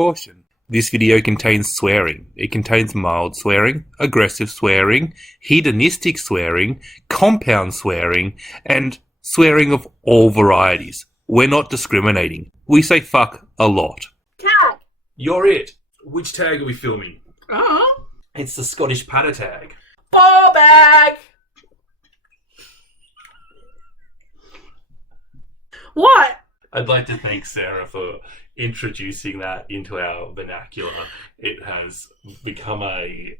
caution. This video contains swearing. It contains mild swearing, aggressive swearing, hedonistic swearing, compound swearing, and swearing of all varieties. We're not discriminating. We say fuck a lot. Tag! You're it. Which tag are we filming? Uh-huh. It's the Scottish Patter tag. Ball bag! What? I'd like to thank Sarah for introducing that into our vernacular. It has become a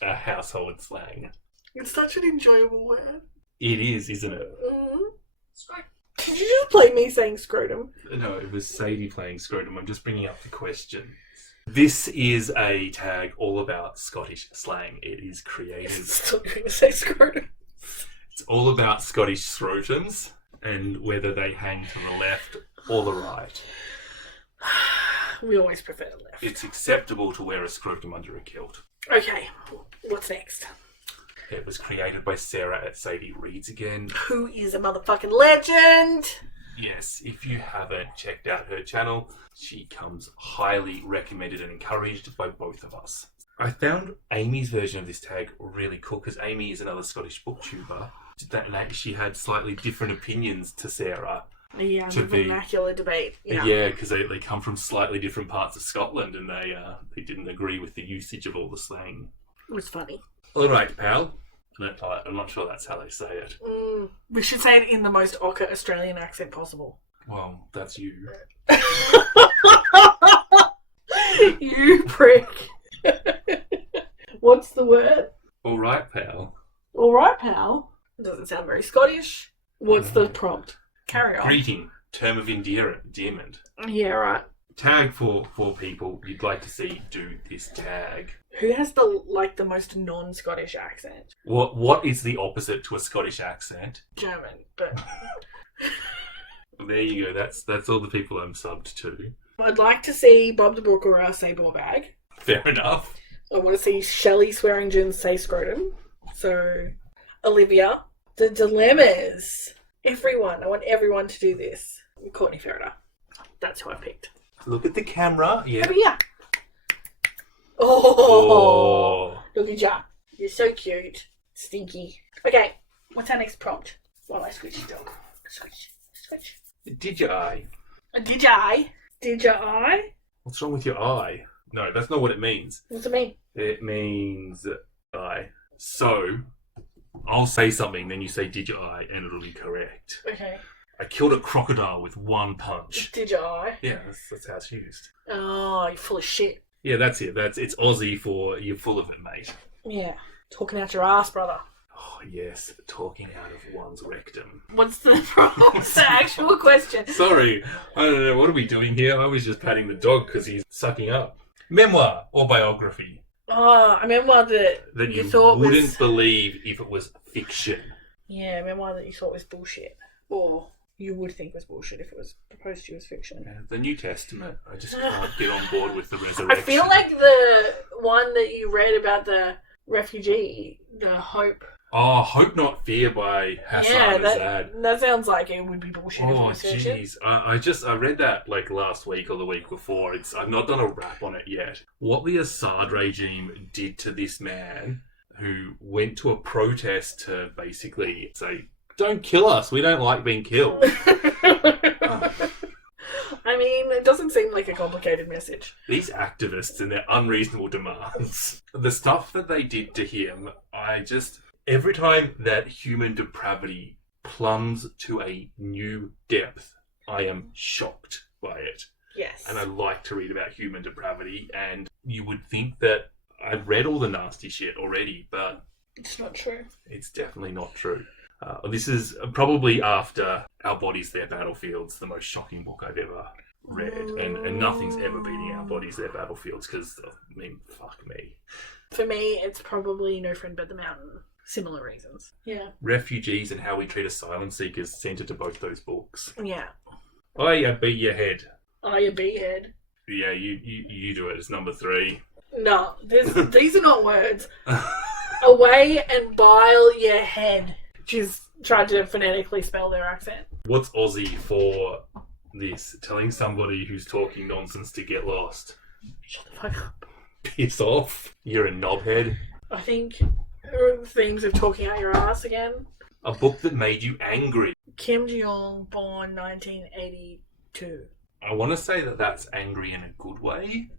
household slang. It's such an enjoyable word. It is, isn't it? Did you just play me saying scrotum? No, it was Sadie playing scrotum. I'm just bringing up the question. This is a tag all about Scottish slang. It is created... Still going to say scrotum. It's all about Scottish scrotums and whether they hang to the left or the right. We always prefer the left. It's acceptable to wear a scrotum under a kilt. Okay, what's next? It was created by Sarah at Sadie Reads Again. Who is a motherfucking legend? Yes, if you haven't checked out her channel, she comes highly recommended and encouraged by both of us. I found Amy's version of this tag really cool because Amy is another Scottish booktuber. That she had slightly different opinions to Sarah. Yeah, to the vernacular debate. Yeah, because they come from slightly different parts of Scotland and they didn't agree with the usage of all the slang. It was funny. All right, pal. I'm not sure that's how they say it. We should say it in the most ochre Australian accent possible. Well, that's you. You prick. What's the word? All right, pal. All right, pal. Doesn't sound very Scottish. What's the prompt? Carry on. Greeting. Term of endearment. Yeah, right. Tag for people you'd like to see do this tag. Who has the most non-Scottish accent? What is the opposite to a Scottish accent? German, but there you go. That's all the people I'm subbed to. I'd like to see Bob the Brooker say ball bag. Fair enough. I want to see Shelley Swearingen say scrotum. So, Olivia, the dilemmas. Everyone, I want everyone to do this. Courtney Ferreter. That's who I picked. Look at the camera. Yeah. Over here. Oh. Look at ya. You're so cute. Stinky. Okay, what's our next prompt? While I switch it up. Switch. Did your eye? Did your eye? Did your eye? What's wrong with your eye? No, that's not what it means. What's it mean? It means eye. So, I'll say something, then you say did your eye, and it'll be correct. Okay. I killed a crocodile with one punch. Did your eye? Yeah, that's how it's used. Oh, you're full of shit. Yeah, that's it. It's Aussie for you're full of it, mate. Yeah. Talking out your ass, brother. Oh, yes. Talking out of one's rectum. What's the What's the actual question? Sorry. I don't know. What are we doing here? I was just patting the dog because he's sucking up. Memoir or biography. Oh, a memoir that you thought wouldn't believe if it was fiction. Yeah, a memoir that you thought was bullshit. Or you would think was bullshit if it was proposed to you as fiction. Yeah, the New Testament. I just can't get on board with the resurrection. I feel like the one that you read about the refugee, the Hope. Oh, Hope Not Fear by Hassan Azad. That sounds like it would be bullshit. Oh, jeez. I read that last week or the week before. I've not done a rap on it yet. What the Assad regime did to this man who went to a protest to basically say, don't kill us, we don't like being killed. I mean, it doesn't seem like a complicated message. These activists and their unreasonable demands. The stuff that they did to him, every time that human depravity plumbs to a new depth, I am shocked by it. Yes. And I like to read about human depravity, and you would think that I've read all the nasty shit already, but it's not true. It's definitely not true. This is probably after Our Bodies, Their Battlefields, the most shocking book I've ever read. And nothing's ever beating Our Bodies, Their Battlefields, because, fuck me. For me, it's probably No Friend But the Mountain. Similar reasons. Yeah. Refugees and How We Treat Asylum Seekers centre to both those books. Yeah. Oh, yeah, beat your head. Oh, you beathead. Yeah, you do it. It's number 3. No, these are not words. Away and bile your head. She's tried to phonetically spell their accent. What's Aussie for this? Telling somebody who's talking nonsense to get lost. Shut the fuck up. Piss off. You're a knobhead. I think themes of talking out your ass again. A book that made you angry. Kim Jong, born 1982. I want to say that that's angry in a good way.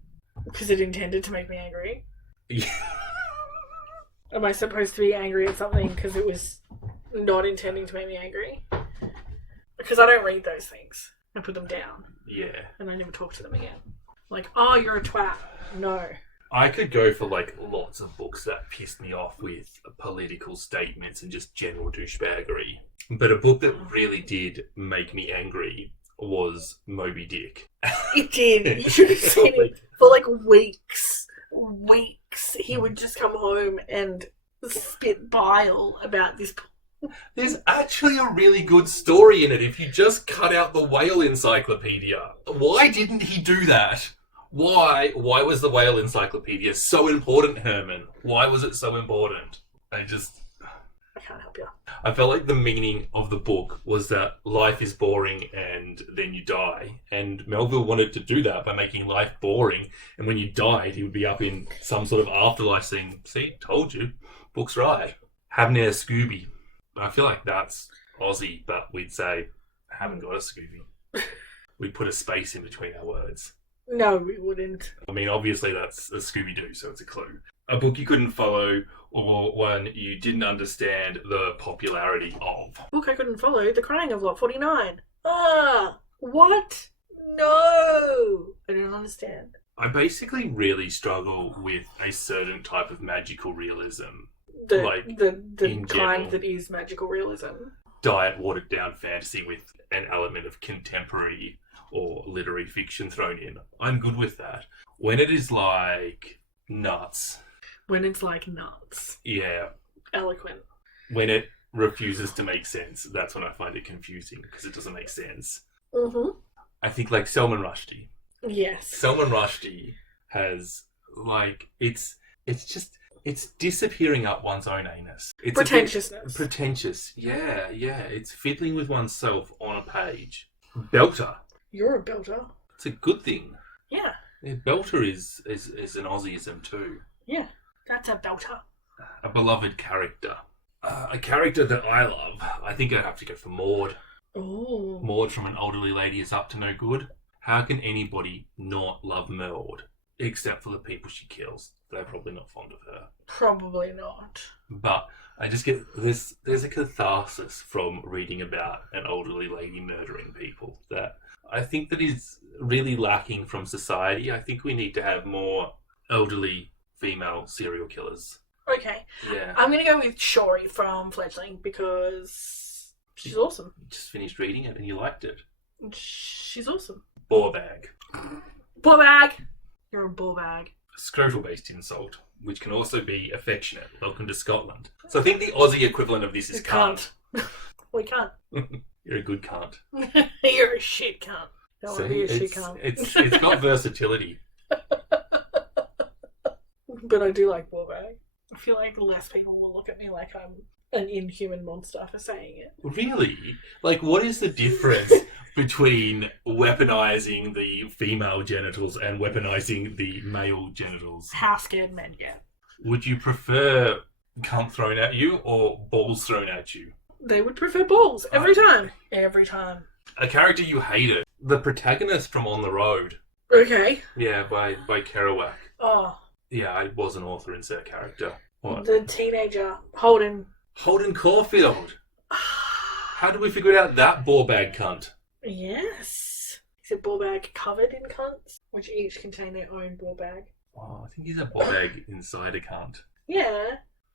Because it intended to make me angry. Yeah. Am I supposed to be angry at something because it was not intending to make me angry? Because I don't read those things. I put them down. Yeah. And I never talk to them again. Like, oh, you're a twat. No. I could go for like lots of books that pissed me off with political statements and just general douchebaggery. But a book that really did make me angry was Moby Dick. It did. You should have seen it for like weeks. Weeks. He would just come home and spit bile about this. There's actually a really good story in it if you just cut out the whale encyclopedia. Why didn't he do that? Why was the whale encyclopedia so important, Herman? Why was it so important? I can't help you. I felt like the meaning of the book was that life is boring and then you die. And Melville wanted to do that by making life boring. And when you died, he would be up in some sort of afterlife saying, see, told you, book's right. Havnair Scooby. I feel like that's Aussie, but we'd say, haven't got a Scooby. We'd put a space in between our words. No, we wouldn't. I mean, obviously that's a Scooby-Doo, so it's a clue. A book you couldn't follow, or one you didn't understand the popularity of. Book I couldn't follow, The Crying of Lot 49. Ah! What? No! I don't understand. I basically really struggle with a certain type of magical realism. The in kind general. that is magical realism. Diet, watered-down fantasy with an element of contemporary or literary fiction thrown in. I'm good with that. When it is like nuts. When it's like nuts. Yeah. Eloquent. When it refuses to make sense, that's when I find it confusing because it doesn't make sense. Mm-hmm. I think like Salman Rushdie. Yes. Salman Rushdie has like it's disappearing up one's own anus. It's Pretentiousness. Pretentious. Yeah. It's fiddling with oneself on a page. Belter. You're a belter. It's a good thing. Yeah. Yeah, belter is an Aussieism too. Yeah. That's a belter. A beloved character. A character that I love. I think I'd have to go for Maud. Oh. Maud from An Elderly Lady is Up to No Good. How can anybody not love Maud? Except for the people she kills. They're probably not fond of her. Probably not. But I just get there's a catharsis from reading about an elderly lady murdering people that I think that is really lacking from society. I think we need to have more elderly female serial killers. Okay. Yeah. I'm going to go with Shori from Fledgling because she's awesome. You just finished reading it and you liked it. She's awesome. Ballbag. Ball bag! You're a ball bag. A scrotal-based insult, which can also be affectionate. Welcome to Scotland. So I think the Aussie equivalent of this is cunt. We can't. You're a good cunt. You're a shit cunt. Don't want to be a shit it's, cunt. it's got versatility. But I do like ball bag. I feel like less people will look at me like I'm an inhuman monster for saying it. Really? Like, what is the difference between weaponizing the female genitals and weaponizing the male genitals? How scared men get. Would you prefer cunt thrown at you or balls thrown at you? They would prefer balls every time. Every time. A character you hated. The protagonist from On the Road. Okay. Yeah, by Kerouac. Oh. Yeah, I was an author insert character. What? The teenager, Holden. Holden Caulfield. How did we figure out that ball bag cunt? Yes. Is it ball bag covered in cunts? Which each contain their own ball bag. Oh, I think he's a ball bag inside a cunt. Yeah,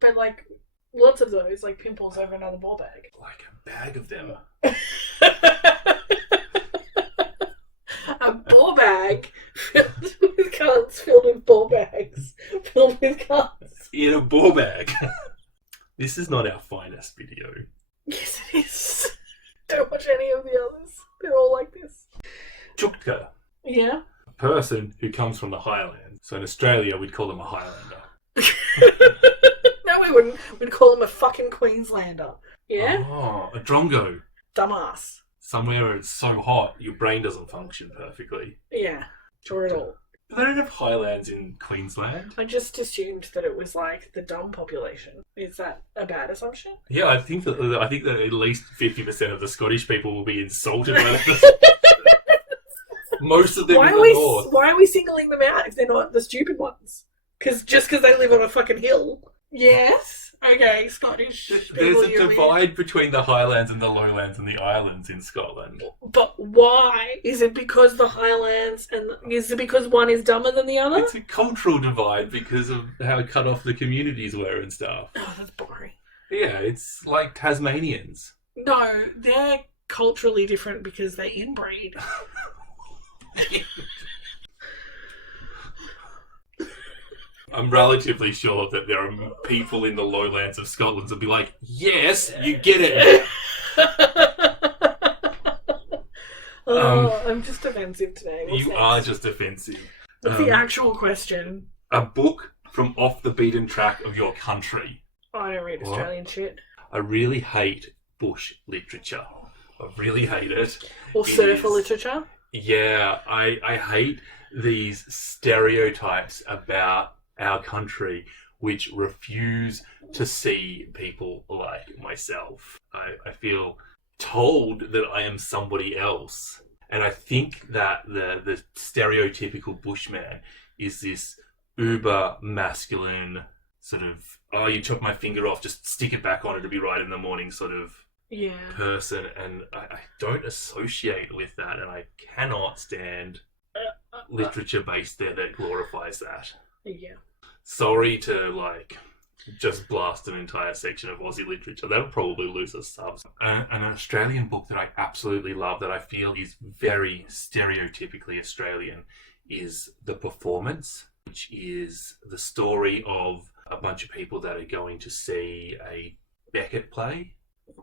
but like lots of those, like pimples over another ball bag. Like a bag of them. A ball bag filled with cunts, filled with ball bags, filled with cunts. In a ball bag. This is not our finest video. Yes, it is. Don't watch any of the others. They're all like this. Chukka. Yeah. A person who comes from the Highlands. So in Australia, we'd call them a Highlander. No, we wouldn't. We'd call him a fucking Queenslander. Yeah? Oh, a drongo. Dumbass. Somewhere where it's so hot, your brain doesn't function perfectly. Yeah. Sure it all. They don't have highlands in Queensland. I just assumed that it was like the dumb population. Is that a bad assumption? Yeah, I think that at least 50% of the Scottish people will be insulted by that. Most of them in the north. Why are we singling them out if they're not the stupid ones? Just because they live on a fucking hill. Yes. Okay, Scottish There's people, a you're divide weird. between the Highlands and the Lowlands and the Islands in Scotland. But why? Is it because the Highlands is it because one is dumber than the other? It's a cultural divide because of how cut off the communities were and stuff. Oh, that's boring. Yeah, it's like Tasmanians. No, they're culturally different because they inbreed. I'm relatively sure that there are people in the lowlands of Scotland that be like, yes, you get it. I'm just offensive today. What's You next? are just offensive. What's the actual question? A book from off the beaten track of your country. I don't read What? Australian shit. I really hate bush literature. I really hate it. Or It surfer is- literature. Yeah, I hate these stereotypes about our country which refuse to see people like myself. I feel told that I am somebody else. And I think that the stereotypical bushman is this uber masculine sort of, oh, you took my finger off, just stick it back on, it'll be right in the morning sort of Yeah. person, and I don't associate with that, and I cannot stand literature based there that glorifies that. Yeah. Sorry to just blast an entire section of Aussie literature. That'll probably lose us subs. An Australian book that I absolutely love, that I feel is very stereotypically Australian, is The Performance, which is the story of a bunch of people that are going to see a Beckett play,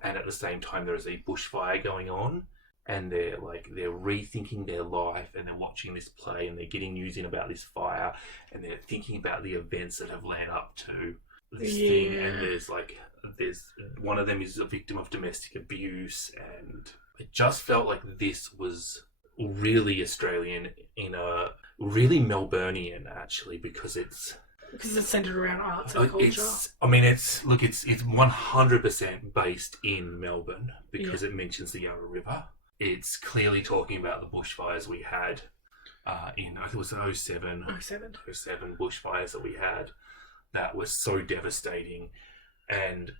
and at the same time there is a bushfire going on, and they're rethinking their life, and they're watching this play, and they're getting news in about this fire, and they're thinking about the events that have led up to this thing, and there's one of them is a victim of domestic abuse, and it just felt like this was really Australian, in a really Melburnian actually, because it's centered around arts and culture. it's 100% based in Melbourne because it mentions the Yarra River. It's clearly talking about the bushfires we had in, I think it was the 07 bushfires that we had that was so devastating. And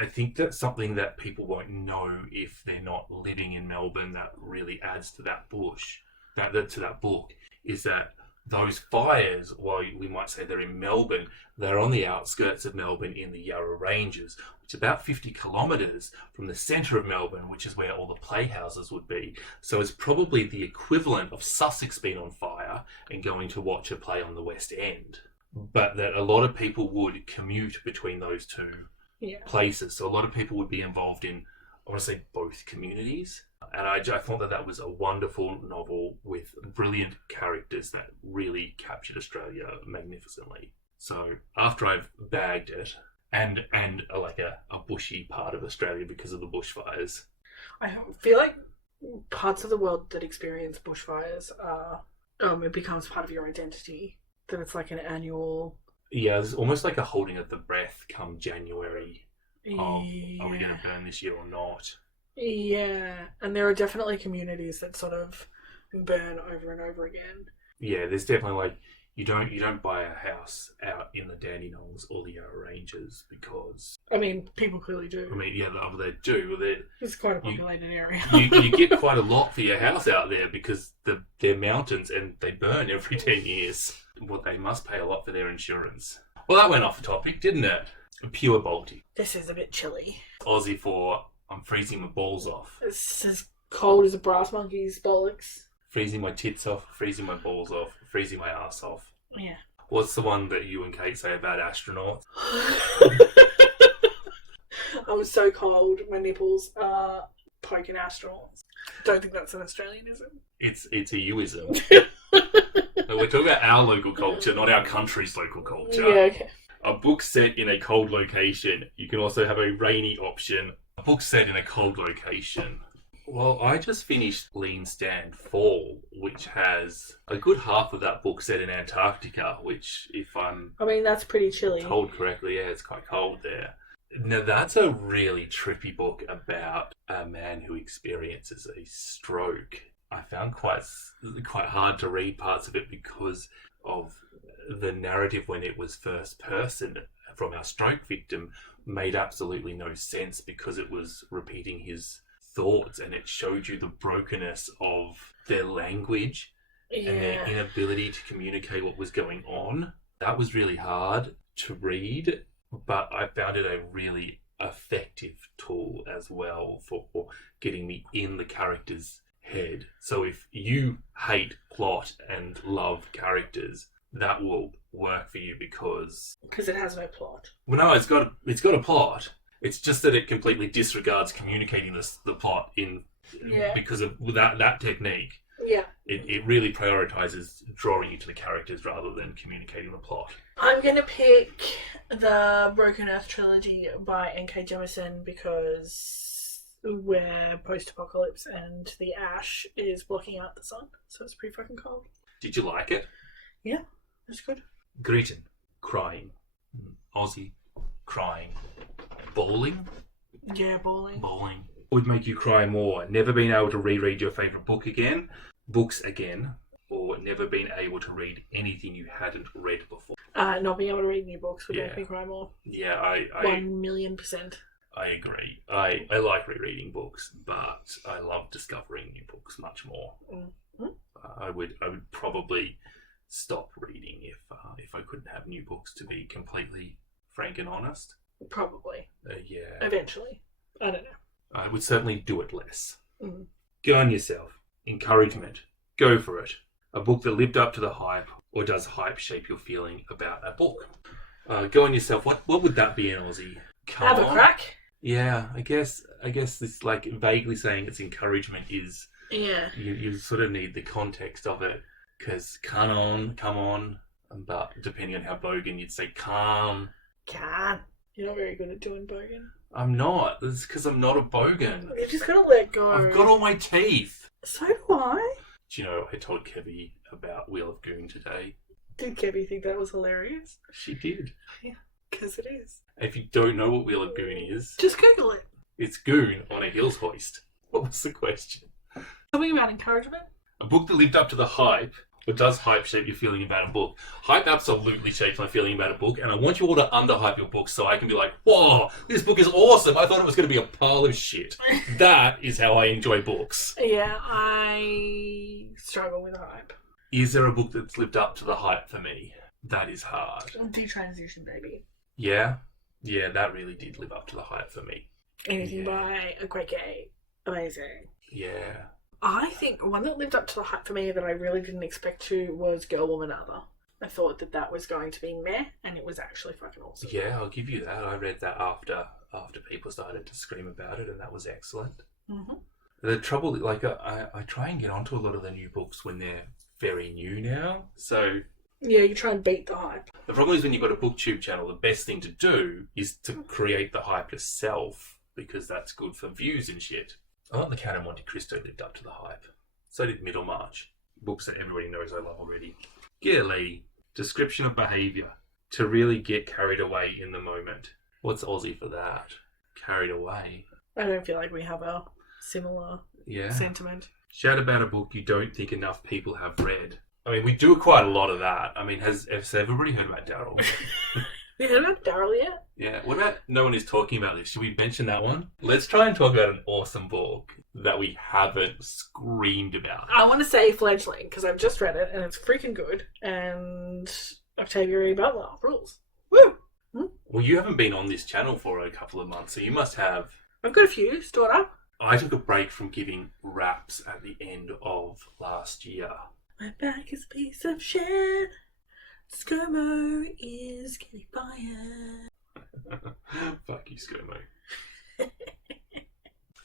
I think that's something that people won't know if they're not living in Melbourne, that really adds to that to that book, is that those fires, while we might say they're in Melbourne, they're on the outskirts of Melbourne in the Yarra Ranges, which is about 50 kilometres from the centre of Melbourne, which is where all the playhouses would be. So it's probably the equivalent of Sussex being on fire and going to watch a play on the West End. But that a lot of people would commute between those two places. So a lot of people would be involved in, I want to say, both communities. And I thought that was a wonderful novel with brilliant characters that really captured Australia magnificently. So after I've bagged it, and a bushy part of Australia because of the bushfires. I feel like parts of the world that experience bushfires it becomes part of your identity. That it's like an annual. Yeah, it's almost like a holding of the breath come January. Are we going to burn this year or not? Yeah, and there are definitely communities that sort of burn over and over again. Yeah, there's definitely you don't buy a house out in the Dandenongs or the Yarra Ranges because people clearly do. They do. It's quite a populated area. you get quite a lot for your house out there because they're mountains and they burn every 10 years. Well, they must pay a lot for their insurance. Well, that went off the topic, didn't it? Pure Baltic. This is a bit chilly. Aussie for I'm freezing my balls off. It's as cold as a brass monkey's bollocks. Freezing my tits off, freezing my balls off, freezing my ass off. Yeah. What's the one that you and Kate say about astronauts? I'm so cold, my nipples are poking astronauts. Don't think that's an Australianism. It's a youism. We're talking about our local culture, not our country's local culture. Yeah, okay. A book set in a cold location. You can also have a rainy option. A book set in a cold location. Well, I just finished Lean Stand Fall, which has a good half of that book set in Antarctica, which, if I'm I mean, that's pretty chilly. told correctly, yeah, it's quite cold there. Now, that's a really trippy book about a man who experiences a stroke. I found quite hard to read parts of it because of the narrative when it was first person from our stroke victim made absolutely no sense because it was repeating his thoughts and it showed you the brokenness of their language and their inability to communicate what was going on. That was really hard to read, but I found it a really effective tool as well for getting me in the character's head. So if you hate plot and love characters, that will work for you because it has no plot. well, no, it's got a plot. It's just that it completely disregards communicating the plot because of that technique. Yeah. It really prioritizes drawing you to the characters rather than communicating the plot. I'm going to pick the Broken Earth trilogy by N.K. Jemisin because we're post-apocalypse and the ash is blocking out the sun, so it's pretty fucking cold. Did you like it? Yeah, it's good. Greeting, crying, Aussie, crying, bowling. Yeah, bowling. Would make you cry more. Never been able to reread your favourite books again, or never been able to read anything you hadn't read before. Not being able to read new books would Yeah. make me cry more. Yeah, I 1,000,000%. I agree. I like rereading books, but I love discovering new books much more. Mm-hmm. I would probably stop reading if I couldn't have new books, to be completely frank and honest. Probably. Yeah. Eventually. I don't know. I would certainly do it less. Mm. Go on yourself. Encouragement. Go for it. A book that lived up to the hype, or does hype shape your feeling about a book? Go on yourself. What would that be in Aussie? Have a crack. Yeah, I guess this like vaguely saying it's encouragement is Yeah. you sort of need the context of it because come on, but depending on how bogan you'd say calm. Can. You're not very good at doing bogan. I'm not. It's because I'm not a bogan. You just gotta let go. I've got all my teeth. So do I. Do you know I told Kevy about Wheel of Goon today? Did Kebby think that was hilarious? She did. Because it is. If you don't know what Wheel of Goon is, Just Google it. it's Goon on a hills hoist. What was the question? Something about encouragement? A book that lived up to the hype, or does hype shape your feeling about a book? Hype absolutely shapes my feeling about a book, and I want you all to underhype your books so I can be like, whoa, this book is awesome. I thought it was going to be a pile of shit. That is how I enjoy books. Yeah, I struggle with hype. Is there a book that's lived up to the hype for me? That is hard. Detransition, baby. Yeah, that really did live up to the hype for me. Anything by a great gay. Amazing. Yeah. I think one that lived up to the hype for me that I really didn't expect to was Girl, Woman, Other. I thought that was going to be meh, and it was actually fucking awesome. Yeah, I'll give you that. I read that after people started to scream about it, and that was excellent. Mm-hmm. The trouble, like, I try and get onto a lot of the new books when they're very new now. So Yeah, you try and beat the hype. the problem is when you've got a booktube channel, the best thing to do is to create the hype yourself, because that's good for views and shit. I thought The Count of Monte Cristo lived up to the hype. So did Middlemarch. Books that everybody knows I love already. Get a lady. Description of behaviour. To really get carried away in the moment. What's Aussie for that? Carried away. I don't feel like we have a similar Yeah. sentiment. Shout about a book you don't think enough people have read. I mean, we do quite a lot of that. I mean, has everybody heard about Daryl? You heard about Daryl yet? Yeah. What about No One Is Talking About This? Should we mention that one? Let's try and talk about an awesome book that we haven't screamed about. I want to say Fledgling, because I've just read it, and it's freaking good, and Octavia E. Butler rules. Woo! Well, you haven't been on this channel for a couple of months, so you must have. I've got a few stored up. I took a break from giving raps at the end of last year. My back is a piece of shit. ScoMo is getting fired. Fuck you, ScoMo.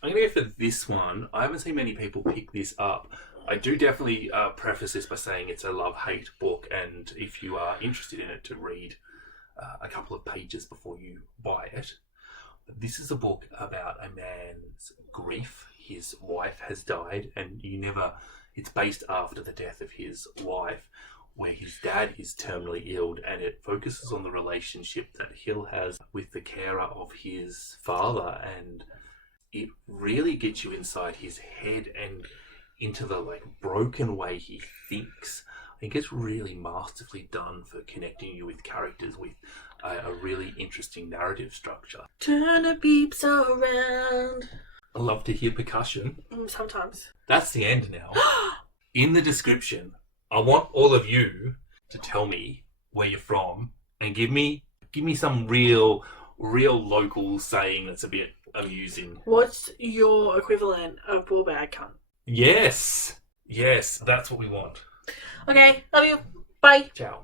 I'm going to go for this one. I haven't seen many people pick this up. I do definitely preface this by saying it's a love-hate book, and if you are interested in it, to read a couple of pages before you buy it. This is a book about a man's grief. His wife has died, and it's based after the death of his wife, where his dad is terminally ill, and it focuses on the relationship that Hill has with the carer of his father, and it really gets you inside his head and into the broken way he thinks. I think it's really masterfully done for connecting you with characters with a really interesting narrative structure. Turn the beeps around. I love to hear percussion. Sometimes. That's the end now. In the description, I want all of you to tell me where you're from and give me some real local saying that's a bit amusing. What's your equivalent of ball bag cunt? Yes, that's what we want. Okay, love you. Bye. Ciao.